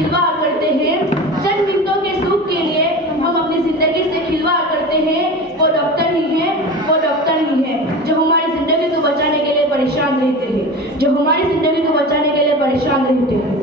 खिलवाड़ करते हैं, चंद मिनटों के सुख के लिए हम अपनी जिंदगी से खिलवाड़ करते हैं, वो डॉक्टर ही है, वो डॉक्टर ही है जो हमारी जिंदगी को बचाने के लिए परेशान रहते हैं, जो हमारी जिंदगी को बचाने के लिए परेशान रहते हैं।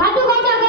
ખાધું ખાધું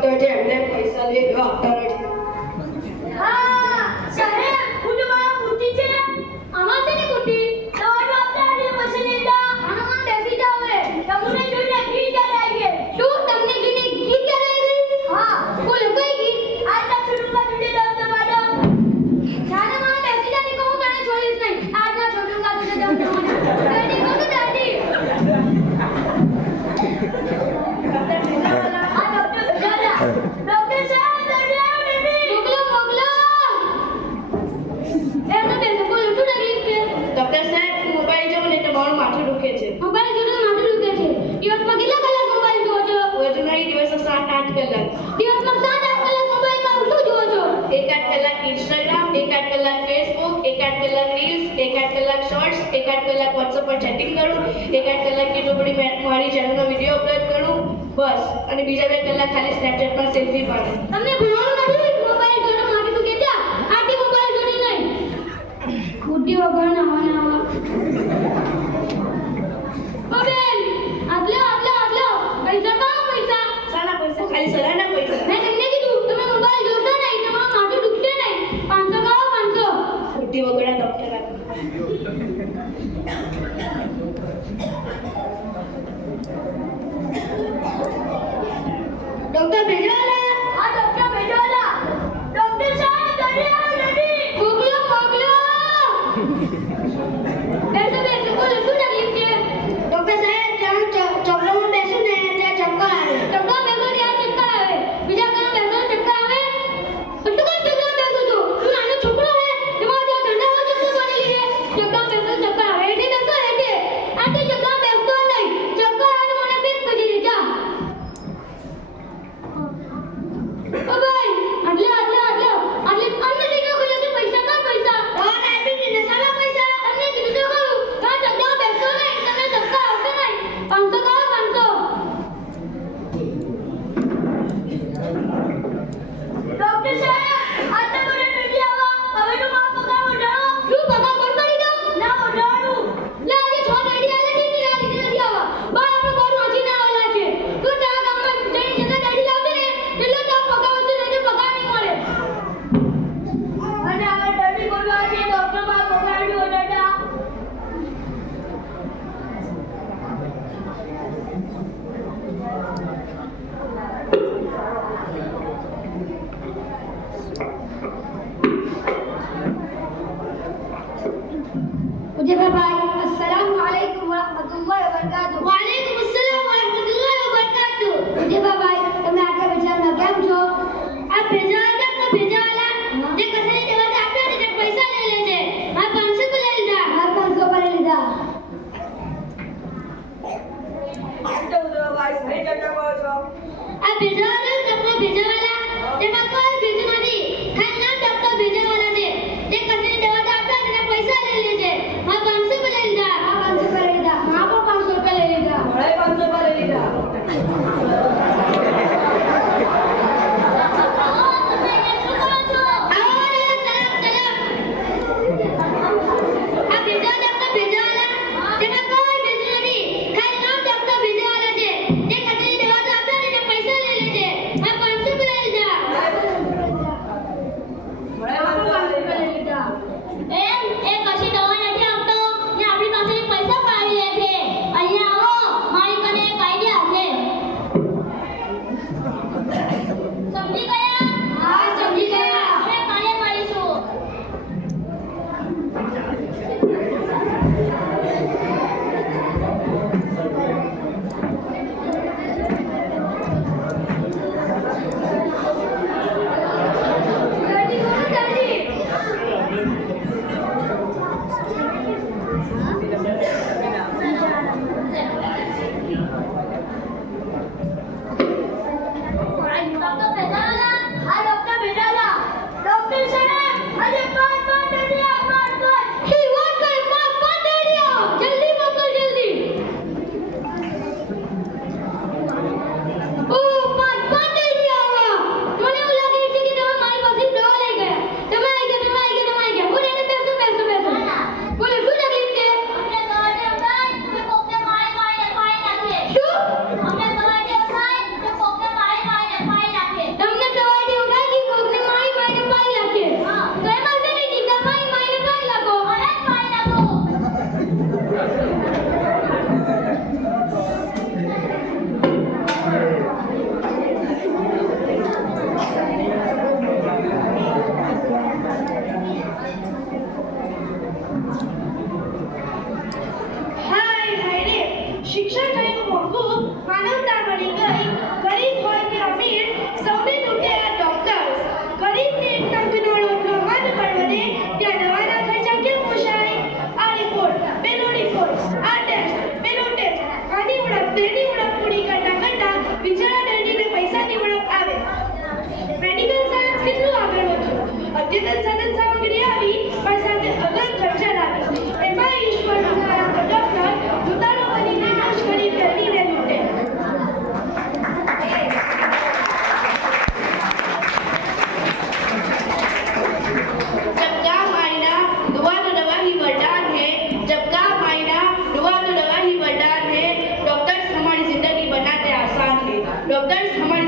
ડોક્ટર છે એમને પૈસા લે એવા આપતા નથી. હા સાહેબ હું તમારા બુદ્ધિ છે આમાં છે ને બુદ્ધિ દવાનો આપતા એટલે પછી લેતા આમાં બેસી જાવ હવે તમને જોઈને ગીત યાદ આવી ગઈ શું તમને જોઈને ગીત યાદ આવી ગઈ હા બોલો કઈ ગીત આજ તક છોડુંગા તુझे दम दबाना જાને મારા બેસી જાને કહું તને છોડીશ નહીં આજ ના છોડુંગા તુझे दम दबाना બેટી કહું દાદી આ ડોક્ટર દાદા ડોક્ટર સાહેબ દાદા બેટી મોકલો એનો બેસો બોલો શું તકલીફ છે ડોક્ટર સાહેબ મોબાઈલ જોઉં ને તો મારું માથું દુખે છે. મોબાઈલ જોડે માથું દુખે છે દિવસમાં કેટલા કલાક મોબાઈલ જોવો છો વધુ નહીં દિવસમાં 7-8 કલાક. દિવસમાં 7-8 કલાક મોબાઈલમાં શું જોવો છો 1-8 કલાક ઇન્સ્ટાગ્રામ, 1-8 કલાક ફેસબુક, 1-8 કલાક રીલ્સ, 1-8 કલાક શોર્ટ્સ, 1-8 કલાક વોટ્સએપ પર ચેટિંગ કરું, 1-8 કલાક યુટ્યુબ પર મારી ચેનલનો વિડીયો અપલોડ કરું બસ. અને બીજા 2 કલાક ખાલી સ્નેપચેટ પર સેલ્ફી પાડું. તમને ભણવાનું નથી મોબાઈલ જોડે માથું દુખે છે આટલી મોબાઈલ જોડે નહીં બુદ્ધિ વગર ના બેન આટલો પૈસા કાં પૈસા શાના પૈસા? ખાલી સલાહના પૈસા. મેં તમને કીધું તમે મોબાઈલ જોશો નહીં તમારું માથું દુખશે નહીં 500 કાં 500 બુદ્ધિ વગરના ડોક્ટર આ. ડોક્ટર ભેજવાલા હા ડોક્ટર ભેજવાલા ડોક્ટર સાહેબ દરિયા રેડી મોકલો બેસો બોલો શું તકલીફ છે ડોક્ટર સાહેબ ચોકડામાં બેસું ને ત્યાં ચક્કર આવે ચોકડા બેસો ત્યાં ચક્કર આવે બીજા કયા બેસો ચક્કર આવે એટલું કઈ ચક્કર બેસો છો તું નાનો છોકરો હે તમારો ત્યાં ધંધા ચક્કર બની લીધે ચક્કર બેસો ચક્કર આવે એટલે બેસો એટલે આટલી ચક્કર બેસતો નહીં ચક્કર આવે મને ફિટ કરી દે જા ઓ ભાઈ આટલે અમને સીધો કહ્યું કે પૈસા કા પૈસા દવા ડાયાબિટીસ નશાના પૈસા તમને કીધું તો ખરું કા ચક્કર બેસતો નહીં તમને ચક્કર આવશે નહીં 500 કા 500 ડોક્ટર સાહેબ આટલા મને નથી આવા હવે તો મારો પગાર વધારો શું પગાર બંધ કરી દો ના વધારું લે આજે 6 રેડી આલે છે ને આ લીધે નથી આવા બા આપણો બહુ નોચી ના આવેલા છે તું ત્યાં ગામમાં જઈને જગ્યા રેડી લાવજે ને એટલે તો પગાર વધશે નહીં પગાર નહીં મળે અને આ ડરડી બોલવા છે ડોક્ટર માં પગાર નો દાદા मुझे भाई अस्सलाम वालेकुम व रहमतुल्लाहि व बरकातुहू वालेकुम अस्सलाम व रहमतुल्लाहि व बरकातुहू मुझे भाई તમે આટલા બજારમાં કેમ છો આ ભેજાવાલા જે કસરી દેવા આપ્યા ને પૈસા લઈ લે છે આ 500 પર લઈ લીધા આ 500 પર લઈ લીધા આ ભેજાવાલા ડોક્ટર ભેજાવાલા તેમાં કોઈ ભેજ નથી ખાલી નામ ડોક્ટર ભેજાવાલા છે જે કસરી દેવા આપ્યા ને પૈસા લઈ લે છે આ 500 પર લઈ લીધા આ 500 પર લઈ લીધા આ પણ 500 પર લઈ લીધા હવે 500 પર લઈ લીધા. પૈસા લઈ લેજે આ 500 ગયું મોંઘું, માનવતા મળી ગઈ. ગરીબ હોય કે અમીર, સૌને તૂટે આ ડોક્ટર્સ. ગરીબને એક ટંકનો રોટલો મન પરવડે, ત્યાં દવાના ખર્ચા કેમ પોષાય? આ રિપોર્ટ, પેલો રિપોર્ટ, આ ટેસ્ટ, પેલો ટેસ્ટ, આની ઉણપ, તેની ઉણપ પૂરી કરતા કરતા બિચારા દર્દીને પૈસાની ઉણપ આવે. મેડિકલ સાયન્સ કેટલું આગળ વધ્યું, અદ્યતન સાધન સામગ્રી આવી, પણ સાથે અગમ ખર્ચા લાવી. એમાં ઈશ્વરનો ખરાબ ડોક્ટર દુતારો બનીને નોશ કરી દર્દીને લૂંટે. जब काम आईना दुआ तो दवा ही वरदान है. जब काम आईना दुआ तो दवा ही वरदान है. डॉक्टर्स हमारी जिंदगी बनाते आसान है. डॉक्टर्स हमारी